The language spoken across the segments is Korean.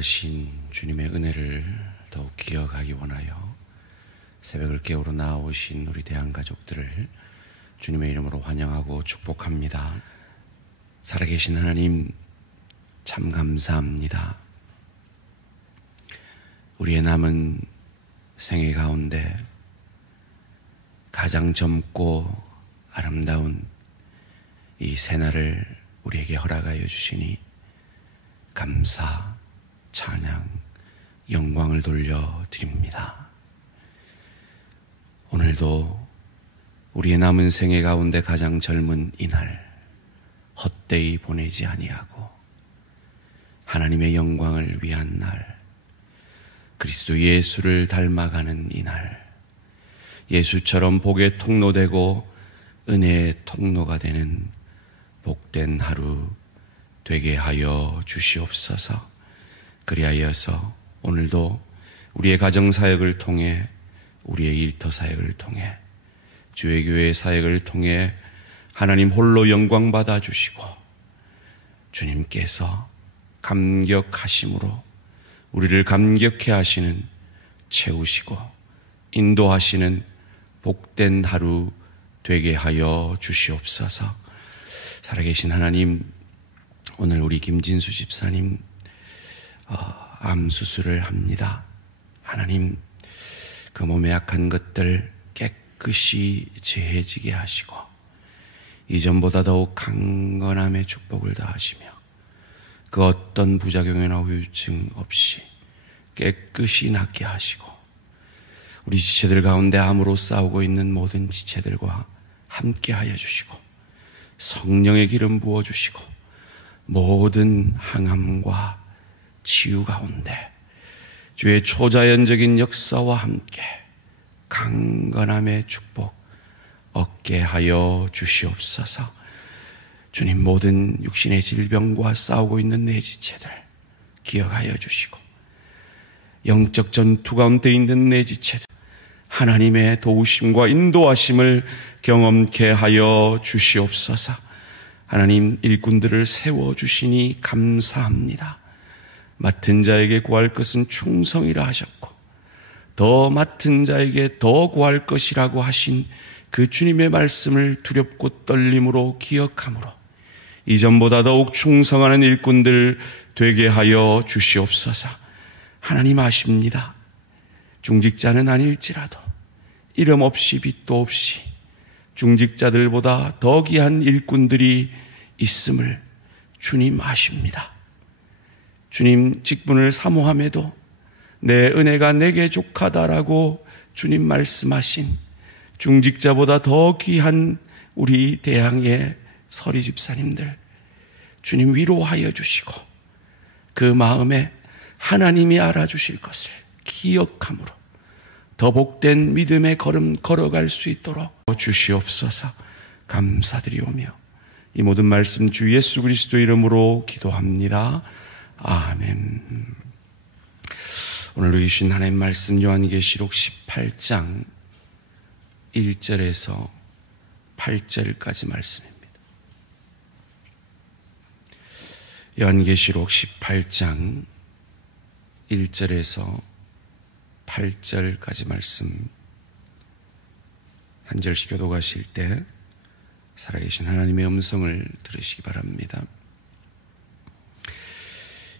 무한하신 주님의 은혜를 더욱 기억하기 원하여 새벽을 깨우러 나오신 우리 대한가족들을 주님의 이름으로 환영하고 축복합니다. 살아계신 하나님 참 감사합니다. 우리의 남은 생애 가운데 가장 젊고 아름다운 이 새날을 우리에게 허락하여 주시니 감사, 찬양, 영광을 돌려드립니다. 오늘도 우리의 남은 생애 가운데 가장 젊은 이날 헛되이 보내지 아니하고 하나님의 영광을 위한 날, 그리스도 예수를 닮아가는 이날, 예수처럼 복의 통로되고 은혜의 통로가 되는 복된 하루 되게 하여 주시옵소서. 그리하여서 오늘도 우리의 가정사역을 통해, 우리의 일터 사역을 통해, 주의 교회 사역을 통해 하나님 홀로 영광 받아 주시고 주님께서 감격하심으로 우리를 감격해 하시는, 채우시고 인도하시는 복된 하루 되게 하여 주시옵소서. 살아계신 하나님, 오늘 우리 김진수 집사님 암 수술을 합니다. 하나님, 그 몸에 약한 것들 깨끗이 제해지게 하시고 이전보다 더욱 강건함의 축복을 다하시며 그 어떤 부작용이나 후유증 없이 깨끗이 낫게 하시고 우리 지체들 가운데 암으로 싸우고 있는 모든 지체들과 함께 하여 주시고 성령의 기름 부어주시고 모든 항암과 치유 가운데 주의 초자연적인 역사와 함께 강건함의 축복 얻게 하여 주시옵소서. 주님, 모든 육신의 질병과 싸우고 있는 내 지체들 기억하여 주시고 영적 전투 가운데 있는 내 지체들 하나님의 도우심과 인도하심을 경험케 하여 주시옵소서. 하나님, 일꾼들을 세워주시니 감사합니다. 맡은 자에게 구할 것은 충성이라 하셨고 더 맡은 자에게 더 구할 것이라고 하신 그 주님의 말씀을 두렵고 떨림으로 기억함으로 이전보다 더욱 충성하는 일꾼들 되게 하여 주시옵소서. 하나님 아십니다. 중직자는 아닐지라도 이름 없이 빚도 없이 중직자들보다 더 귀한 일꾼들이 있음을 주님 아십니다. 주님, 직분을 사모함에도 내 은혜가 내게 족하다라고 주님 말씀하신 중직자보다 더 귀한 우리 대항의 서리 집사님들 주님 위로하여 주시고 그 마음에 하나님이 알아주실 것을 기억함으로 더 복된 믿음의 걸음 걸어갈 수 있도록 주시옵소서. 감사드리오며 이 모든 말씀 주 예수 그리스도 이름으로 기도합니다. 아멘. 오늘 주신 하나님 말씀 요한계시록 18장 1절에서 8절까지 말씀입니다. 요한계시록 18장 1절에서 8절까지 말씀 한 절씩 교독하실 때 살아계신 하나님의 음성을 들으시기 바랍니다.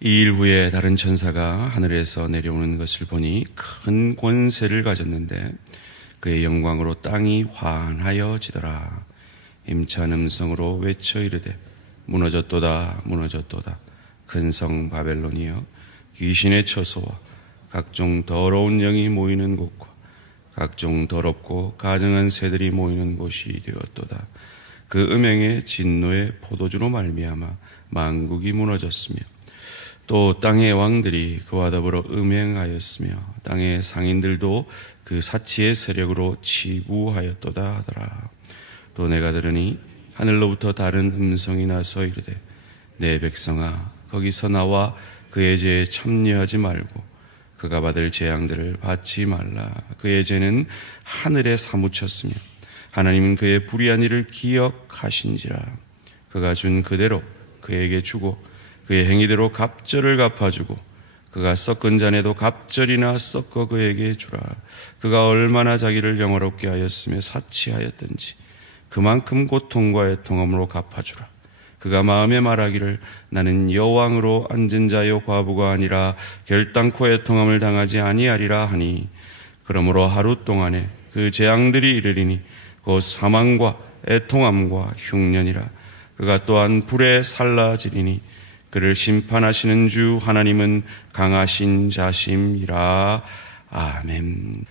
이 일 후에 다른 천사가 하늘에서 내려오는 것을 보니 큰 권세를 가졌는데 그의 영광으로 땅이 환하여지더라. 힘찬 음성으로 외쳐 이르되 무너졌도다 무너졌도다 큰 성 바벨론이여 귀신의 처소와 각종 더러운 영이 모이는 곳과 각종 더럽고 가증한 새들이 모이는 곳이 되었도다. 그 음행의 진노의 포도주로 말미암아 만국이 무너졌으며 또 땅의 왕들이 그와 더불어 음행하였으며 땅의 상인들도 그 사치의 세력으로 치부하였도다 하더라. 또 내가 들으니 하늘로부터 다른 음성이 나서 이르되 내 백성아 거기서 나와 그의 죄에 참여하지 말고 그가 받을 재앙들을 받지 말라. 그의 죄는 하늘에 사무쳤으며 하나님은 그의 불의한 일을 기억하신지라. 그가 준 그대로 그에게 주고 그의 행위대로 갑절을 갚아주고 그가 섞은 잔에도 갑절이나 섞어 그에게 주라. 그가 얼마나 자기를 영화롭게 하였으며 사치하였든지 그만큼 고통과 애통함으로 갚아주라. 그가 마음에 말하기를 나는 여왕으로 앉은 자요 과부가 아니라 결단코 애통함을 당하지 아니하리라 하니, 그러므로 하루 동안에 그 재앙들이 이르리니 곧 사망과 애통함과 흉년이라. 그가 또한 불에 살라지리니 그를 심판하시는 주 하나님은 강하신 자심이라. 아멘.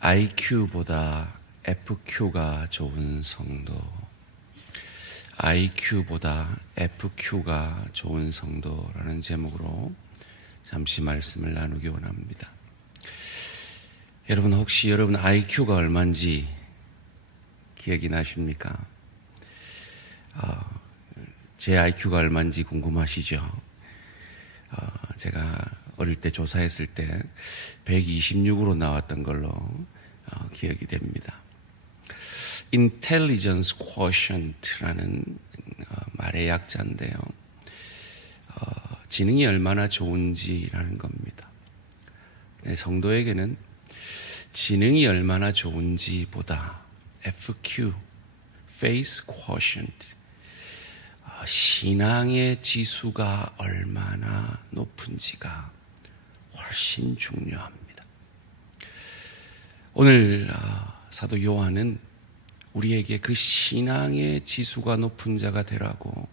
IQ보다 FQ가 좋은 성도. IQ보다 FQ가 좋은 성도라는 제목으로 잠시 말씀을 나누기 원합니다. 여러분, 혹시 여러분 IQ가 얼마인지 기억이 나십니까? 제 IQ가 얼마인지 궁금하시죠? 제가 어릴 때 조사했을 때 126으로 나왔던 걸로 기억이 됩니다. Intelligence Quotient라는 말의 약자인데요. 지능이 얼마나 좋은지라는 겁니다. 네, 성도에게는 지능이 얼마나 좋은지보다 FQ, Faith Quotient, 신앙의 지수가 얼마나 높은지가 훨씬 중요합니다. 오늘 사도 요한은 우리에게 그 신앙의 지수가 높은 자가 되라고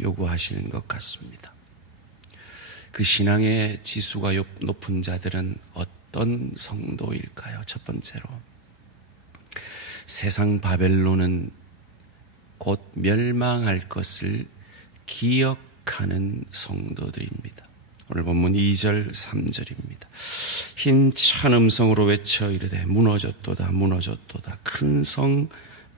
요구하시는 것 같습니다. 그 신앙의 지수가 높은 자들은 어떤 성도일까요? 첫 번째로, 세상 바벨론은 곧 멸망할 것을 기억하는 성도들입니다. 오늘 본문 2절 3절입니다. 힘찬 음성으로 외쳐 이르되 무너졌도다 무너졌도다 큰 성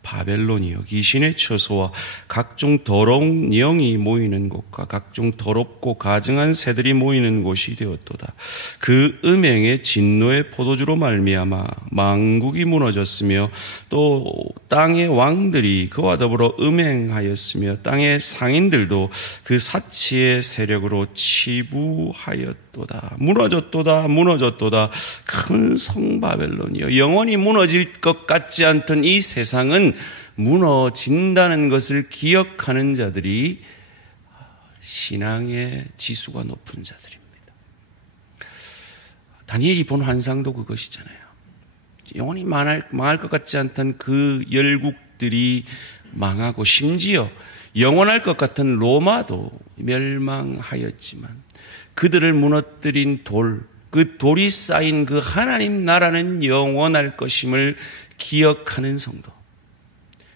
바벨론이여, 귀신의 처소와 각종 더러운 영이 모이는 곳과 각종 더럽고 가증한 새들이 모이는 곳이 되었도다. 그 음행의 진노의 포도주로 말미암아 만국이 무너졌으며 또 땅의 왕들이 그와 더불어 음행하였으며 땅의 상인들도 그 사치의 세력으로 치부하였도다. 무너졌도다 무너졌도다 큰 성 바벨론이여, 영원히 무너질 것 같지 않던 이 세상은 무너진다는 것을 기억하는 자들이 신앙의 지수가 높은 자들입니다. 다니엘이 본 환상도 그것이잖아요. 영원히 망할 것 같지 않던 그 열국들이 망하고, 심지어 영원할 것 같은 로마도 멸망하였지만 그들을 무너뜨린 돌, 그 돌이 쌓인 그 하나님 나라는 영원할 것임을 기억하는 성도,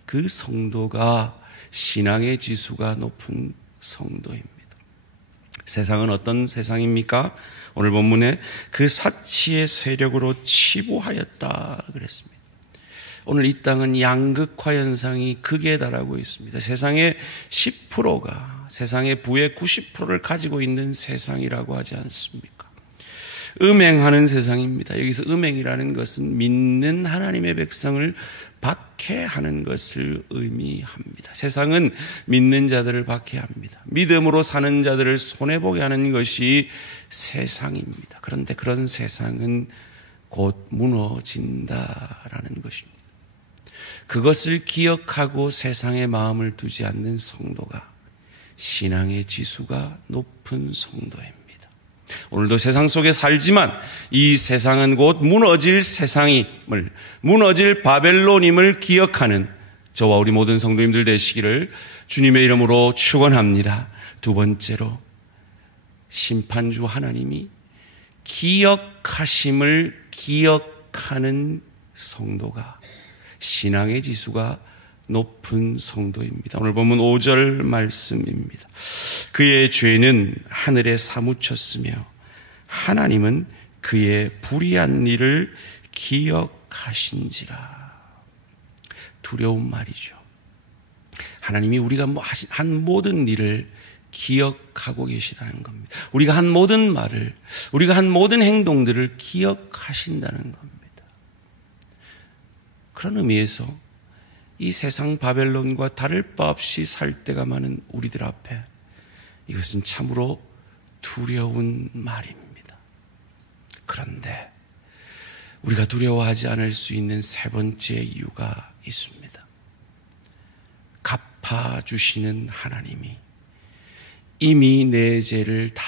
그 성도가 신앙의 지수가 높은 성도입니다. 세상은 어떤 세상입니까? 오늘 본문에 그 사치의 세력으로 치부하였다 그랬습니다. 오늘 이 땅은 양극화 현상이 극에 달하고 있습니다. 세상의 10%가 세상의 부의 90%를 가지고 있는 세상이라고 하지 않습니까? 음행하는 세상입니다. 여기서 음행이라는 것은 믿는 하나님의 백성을 박해하는 것을 의미합니다. 세상은 믿는 자들을 박해합니다. 믿음으로 사는 자들을 손해보게 하는 것이 세상입니다. 그런데 그런 세상은 곧 무너진다라는 것입니다. 그것을 기억하고 세상에 마음을 두지 않는 성도가 신앙의 지수가 높은 성도입니다. 오늘도 세상 속에 살지만 이 세상은 곧 무너질 세상임을, 무너질 바벨론임을 기억하는 저와 우리 모든 성도님들 되시기를 주님의 이름으로 축원합니다. 두 번째로, 심판주 하나님이 기억하심을 기억하는 성도가 신앙의 지수가 높은 성도입니다. 오늘 보면 5절 말씀입니다. 그의 죄는 하늘에 사무쳤으며 하나님은 그의 불의한 일을 기억하신지라. 두려운 말이죠. 하나님이 우리가 한 모든 일을 기억하고 계시다는 겁니다. 우리가 한 모든 말을, 우리가 한 모든 행동들을 기억하신다는 겁니다. 그런 의미에서 이 세상 바벨론과 다를 바 없이 살 때가 많은 우리들 앞에 이것은 참으로 두려운 말입니다. 그런데 우리가 두려워하지 않을 수 있는 세 번째 이유가 있습니다. 갚아주시는 하나님이 이미 내 죄를 다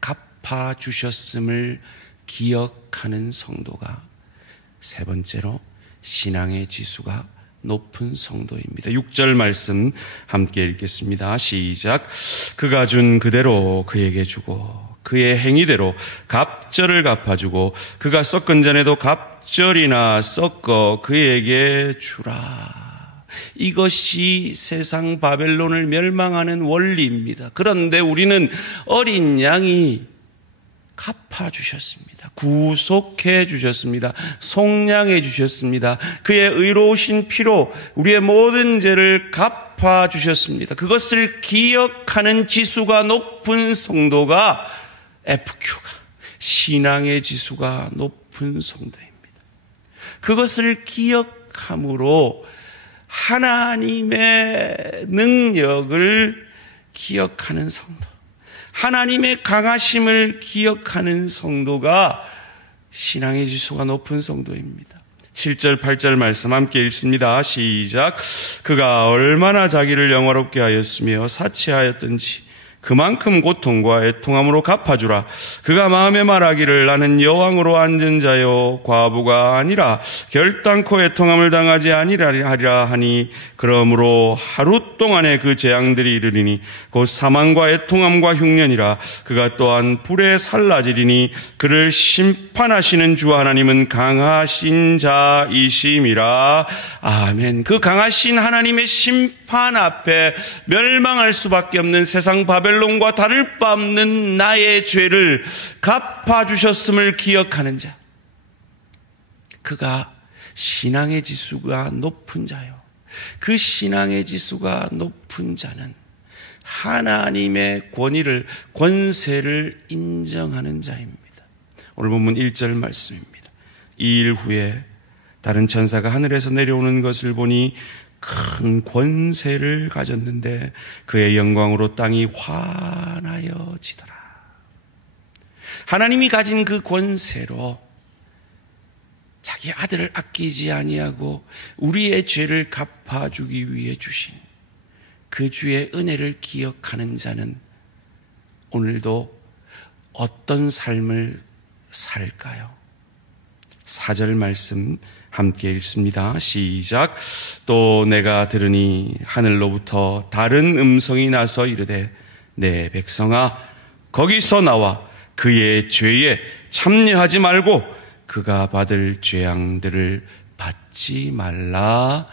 갚아주셨음을 기억하는 성도가 세 번째로 신앙의 지수가 높은 성도입니다. 6절 말씀 함께 읽겠습니다. 시작. 그가 준 그대로 그에게 주고 그의 행위대로 갑절을 갚아주고 그가 섞은 전에도 갑절이나 섞어 그에게 주라. 이것이 세상 바벨론을 멸망하는 원리입니다. 그런데 우리는 어린 양이 갚아주셨습니다. 구속해 주셨습니다. 속량해 주셨습니다. 그의 의로우신 피로 우리의 모든 죄를 갚아주셨습니다. 그것을 기억하는 지수가 높은 성도가 FQ가 신앙의 지수가 높은 성도입니다. 그것을 기억함으로 하나님의 능력을 기억하는 성도, 하나님의 강하심을 기억하는 성도가 신앙의 지수가 높은 성도입니다. 7절 8절 말씀 함께 읽습니다. 시작. 그가 얼마나 자기를 영화롭게 하였으며 사치하였던지 그만큼 고통과 애통함으로 갚아주라. 그가 마음에 말하기를 나는 여왕으로 앉은 자요 과부가 아니라 결단코 애통함을 당하지 아니하리라 하니 그러므로 하루 동안에 그 재앙들이 이르리니 곧 사망과 애통함과 흉년이라. 그가 또한 불에 살라지리니 그를 심판하시는 주 하나님은 강하신 자이심이라. 아멘. 그 강하신 하나님의 심판 앞에 멸망할 수밖에 없는 세상 바벨론과 다를 바 없는 나의 죄를 갚아주셨음을 기억하는 자, 그가 신앙의 지수가 높은 자요. 그 신앙의 지수가 높은 자는 하나님의 권세를 인정하는 자입니다. 오늘 본문 1절 말씀입니다. 2일 후에 다른 천사가 하늘에서 내려오는 것을 보니 큰 권세를 가졌는데 그의 영광으로 땅이 환하여지더라. 하나님이 가진 그 권세로 자기 아들을 아끼지 아니하고 우리의 죄를 갚아주기 위해 주신 그 주의 은혜를 기억하는 자는 오늘도 어떤 삶을 살까요? 4절 말씀 함께 읽습니다. 시작. 또 내가 들으니 하늘로부터 다른 음성이 나서 이르되 내 백성아 거기서 나와 그의 죄에 참여하지 말고 그가 받을 죄앙들을 받지 말라.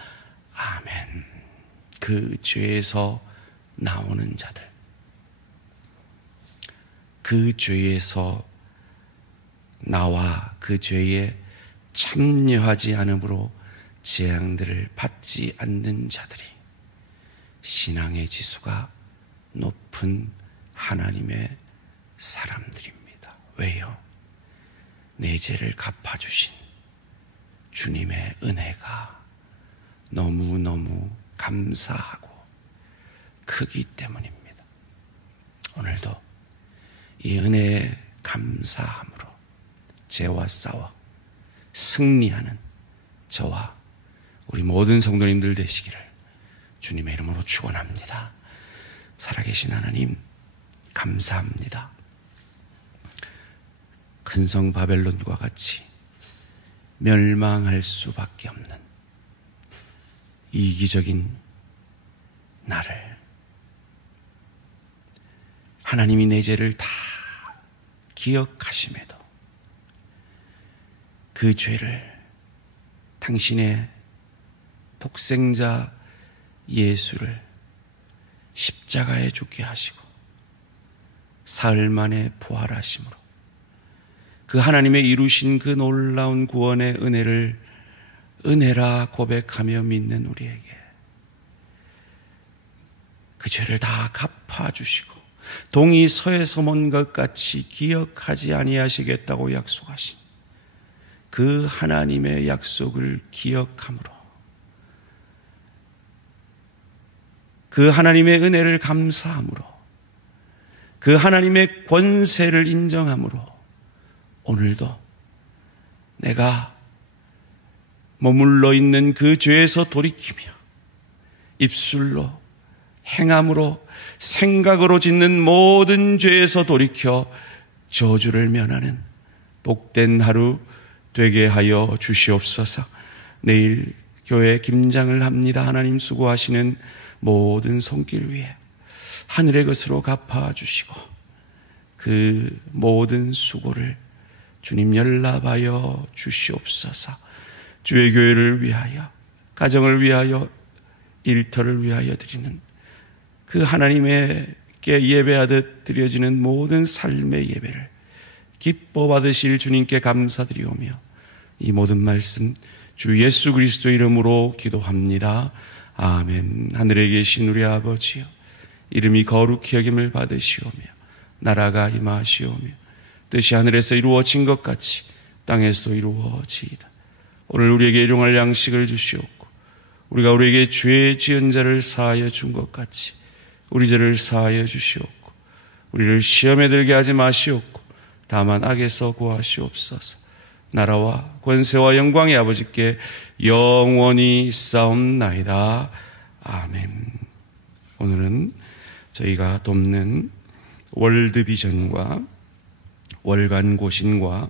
아멘. 그 죄에서 나오는 자들, 그 죄에서 나와 그 죄에 참여하지 않으므로 재앙들을 받지 않는 자들이 신앙의 지수가 높은 하나님의 사람들입니다. 왜요? 내 죄를 갚아주신 주님의 은혜가 너무너무 감사하고 크기 때문입니다. 오늘도 이 은혜에 감사함으로 죄와 싸워 승리하는 저와 우리 모든 성도님들 되시기를 주님의 이름으로 축원합니다. 살아계신 하나님 감사합니다. 큰 성 바벨론과 같이 멸망할 수밖에 없는 이기적인 나를 하나님이 내 죄를 다 기억하심에도 그 죄를 당신의 독생자 예수를 십자가에 죽게 하시고 사흘 만에 부활하심으로 그 하나님의 이루신 그 놀라운 구원의 은혜를 은혜라 고백하며 믿는 우리에게 그 죄를 다 갚아주시고 동이 서에서 먼 것 같이 기억하지 아니하시겠다고 약속하신 그 하나님의 약속을 기억함으로 그 하나님의 은혜를 감사함으로 그 하나님의 권세를 인정함으로 오늘도 내가 머물러 있는 그 죄에서 돌이키며 입술로, 행함으로, 생각으로 짓는 모든 죄에서 돌이켜 저주를 면하는 복된 하루 되게 하여 주시옵소서. 내일 교회 김장을 합니다. 하나님 수고하시는 모든 손길 위에 하늘의 것으로 갚아주시고 그 모든 수고를 주님 연락하여 주시옵소서. 주의 교회를 위하여, 가정을 위하여, 일터를 위하여 드리는 그 하나님께 예배하듯 드려지는 모든 삶의 예배를 기뻐 받으실 주님께 감사드리오며 이 모든 말씀 주 예수 그리스도 이름으로 기도합니다. 아멘. 하늘에 계신 우리 아버지여, 이름이 거룩히 여김을 받으시오며 나라가 임하시오며 뜻이 하늘에서 이루어진 것 같이 땅에서도 이루어지이다. 오늘 우리에게 일용할 양식을 주시옵고 우리가 우리에게 죄 지은 자를 사하여 준 것 같이 우리 죄를 사하여 주시옵고 우리를 시험에 들게 하지 마시옵고 다만 악에서 구하시옵소서. 나라와 권세와 영광의 아버지께 영원히 있사옵나이다. 아멘. 오늘은 저희가 돕는 월드비전과 월간 고신과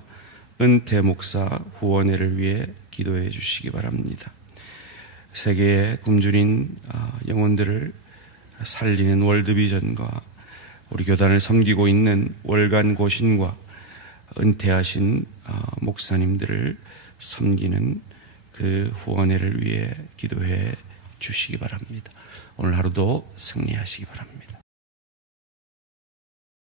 은퇴 목사 후원회를 위해 기도해 주시기 바랍니다. 세계의 굶주린 영혼들을 살리는 월드비전과 우리 교단을 섬기고 있는 월간 고신과 은퇴하신 목사님들을 섬기는 그 후원회를 위해 기도해 주시기 바랍니다. 오늘 하루도 승리하시기 바랍니다.